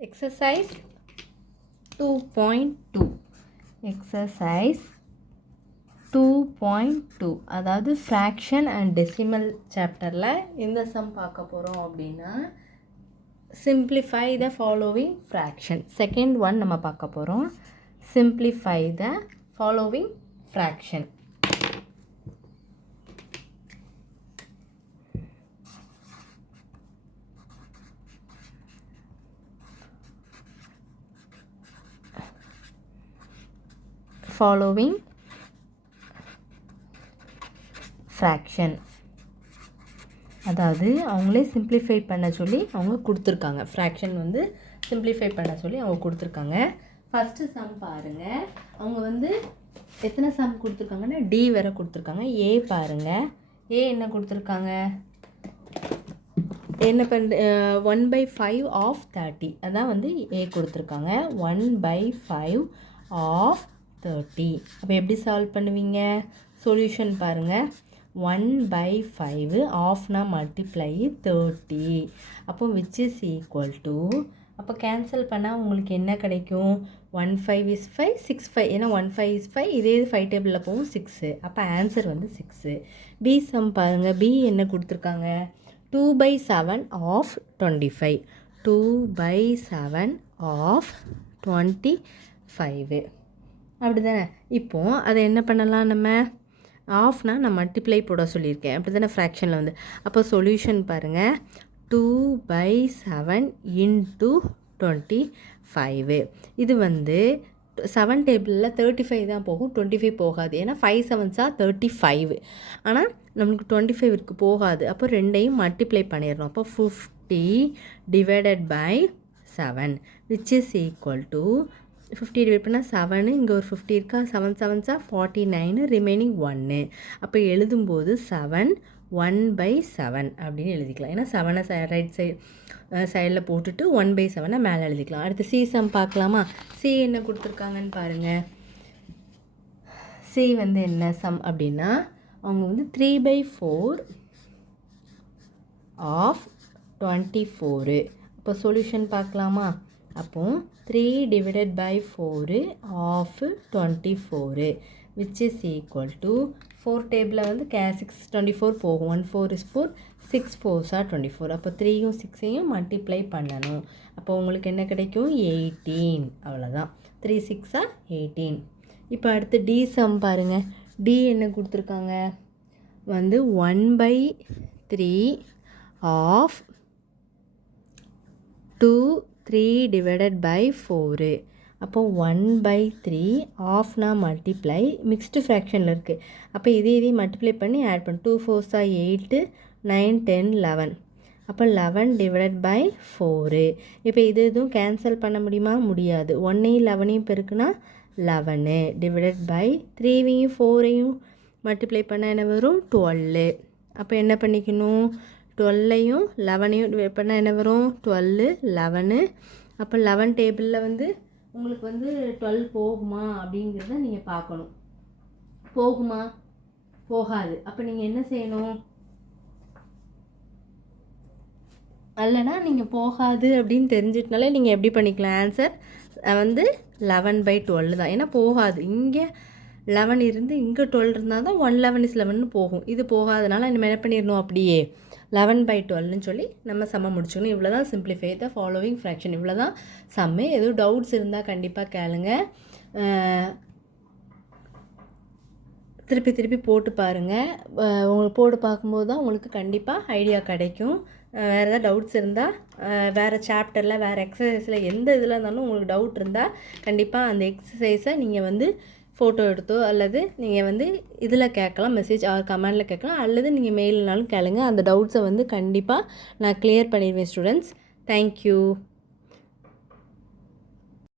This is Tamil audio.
Exercise 2.2 Exercise 2.2 அதாவது fraction and decimal chapterல இந்த sum பார்க்க போகிறோம் அப்படின்னா simplify the following fraction. Second one நம்ம பார்க்க போகிறோம் simplify the following fraction. Following fraction அதாவது அவங்களே சிம்பிளிஃபை பண்ண சொல்லி அவங்க கொடுத்துருக்காங்க. ஃப்ராக்ஷன் வந்து சிம்பிளிஃபை பண்ண சொல்லி அவங்க கொடுத்துருக்காங்க. ஃபஸ்ட்டு சம் பாருங்கள். அவங்க வந்து எத்தனை சம் கொடுத்துருக்காங்கன்னா டி வேறு கொடுத்துருக்காங்க. ஏ பாருங்கள். ஏ என்ன கொடுத்துருக்காங்க, என்ன பண்ண 1/5 ஆஃப் 30 அதான் வந்து ஏ கொடுத்துருக்காங்க. 1/5 ஆஃப் 30. அப்போ எப்படி சால்வ் பண்ணுவீங்க? சொல்யூஷன் பாருங்கள். 1/5 ஆஃப்னா மல்டிப்ளை 30. அப்போ விச் இஸ் ஈக்குவல் டு, அப்போ கேன்சல் பண்ணால் உங்களுக்கு என்ன கிடைக்கும்? 1/5 is 5, 6/5. ஏன்னா 1/5 is 5, இதே 5 டேபிளில் போகும் 6. அப்போ ஆன்சர் வந்து 6. பி சம் பாருங்கள். பி என்ன கொடுத்துருக்காங்க? 2/7 ஆஃப் 25. 2/7 ஆஃப் 25 அப்படி தானே. இப்போது அதை என்ன பண்ணலாம்? நம்ம ஆஃப்னால் நான் மல்டிப்ளை போட சொல்லியிருக்கேன் அப்படி தானே ஃப்ராக்ஷனில் வந்து. அப்போ சொல்யூஷன் பாருங்கள். 2/7 இன்ட்டு 25. இது வந்து 7 டேபிளில் 35 தான் போகும், 25 போகாது. ஏன்னா 5 7s are 35. ஆனால் நம்மளுக்கு 25 போகாது. அப்போ ரெண்டையும் மல்டிப்ளை பண்ணிடணும். அப்போ 50 divided by 7 which is equal to 50 divide பண்ணால் 7, இங்கே ஒரு 50 இருக்கா, 7 7s are 49, ரிமைனிங் 1. அப்போ எழுதும்போது 7 1/7 அப்படின்னு எழுதிக்கலாம். ஏன்னா 7 ரைட் சைடில் போட்டுட்டு 1/7 மேலே எழுதிக்கலாம். அடுத்து சி சம் பார்க்கலாமா? சி என்ன கொடுத்துருக்காங்கன்னு பாருங்கள். சி வந்து என்ன சம் அப்படின்னா அவங்க வந்து 3/4 ஆஃப் 24. அப்போ சொல்யூஷன் பார்க்கலாமா? அப்போ 3 divided by 4 of 24 which is equal to 4 டேபிளில் வந்து 6 24 போகும். 1 4 is 4, 6 4s are 24. அப்போ 3யும் 6ஐயும் மல்டிப்ளை பண்ணணும். அப்போ உங்களுக்கு என்ன கிடைக்கும்? 18. அவ்வளோதான். 3 6 are 18. இப்போ அடுத்து டி சம் பாருங்கள். டி என்ன கொடுத்துருக்காங்க? வந்து 1/3 ஆஃப் 3 டிவைடட் பை 4. அப்போது 1/3 ஆஃப்னா மல்டிப்ளை மிக்ஸ்டு ஃப்ராக்ஷனில் இருக்குது. அப்போ இதையும் மல்டிப்ளை பண்ணி ஆட் பண்ணு. 2 4s are 8, 9 10 11. அப்போ 11 டிவைடட் பை 4. இப்போ இதுவும் கேன்சல் பண்ண முடியுமா? முடியாது. 1ஐயும் 11ஐயும் பெருக்குனா 11 டிவைடட் பை 3வையும் 4ஐயும் மல்டிப்ளை பண்ணால் என்ன வரும்? 12. அப்போ என்ன பண்ணிக்கணும்? 12ஐயும் 11ஐயும் டிவைட் பண்ணால் என்ன வரும்? 12 11. அப்போ 11 டேபிளில் வந்து உங்களுக்கு வந்து 12 போகுமா அப்படிங்கிறத நீங்கள் பார்க்கணும். போகுமா? போகாது. அப்போ நீங்கள் என்ன செய்யணும்? அல்லனா நீங்கள் போகாது அப்படின்னு தெரிஞ்சிட்டனாலே நீங்கள் எப்படி பண்ணிக்கலாம்? ஆன்சர் வந்து 11/12 தான். ஏன்னா போகாது. இங்கே 11 இருந்து இங்கே 12 இருந்தால் தான் 111 is 11 போகும். இது போகாதனால நம்ம என்ன பண்ணிடணும்? அப்படியே 11/12ன்னு சொல்லி நம்ம சம்ம முடிச்சுக்கணும். இவ்வளோ தான் சிம்பிளிஃபை த ஃபாலோவிங் ஃப்ராக்ஷன். இவ்வளோ தான் சம்மு. எதுவும் டவுட்ஸ் இருந்தால் கண்டிப்பாக கேளுங்க. திருப்பி போட்டு பாருங்கள். உங்களுக்கு போட்டு பார்க்கும்போது தான் உங்களுக்கு கண்டிப்பாக ஐடியா கிடைக்கும். வேறு ஏதாவது டவுட்ஸ் இருந்தால் வேறு சாப்டரில் வேறு எக்ஸசைஸில் எந்த இதில் இருந்தாலும் உங்களுக்கு டவுட் இருந்தால் கண்டிப்பாக அந்த எக்ஸசைஸை நீங்கள் வந்து ஃபோட்டோ எடுத்தோ அல்லது நீங்கள் வந்து இதில் கேட்கலாம், மெசேஜ் ஆர் கமெண்டில் கேட்கலாம், அல்லது நீங்கள் மெயில்னாலும் கேளுங்க. அந்த டவுட்ஸை வந்து கண்டிப்பாக நான் கிளியர் பண்ணிடுவேன் ஸ்டூடெண்ட்ஸ். தேங்க்யூ.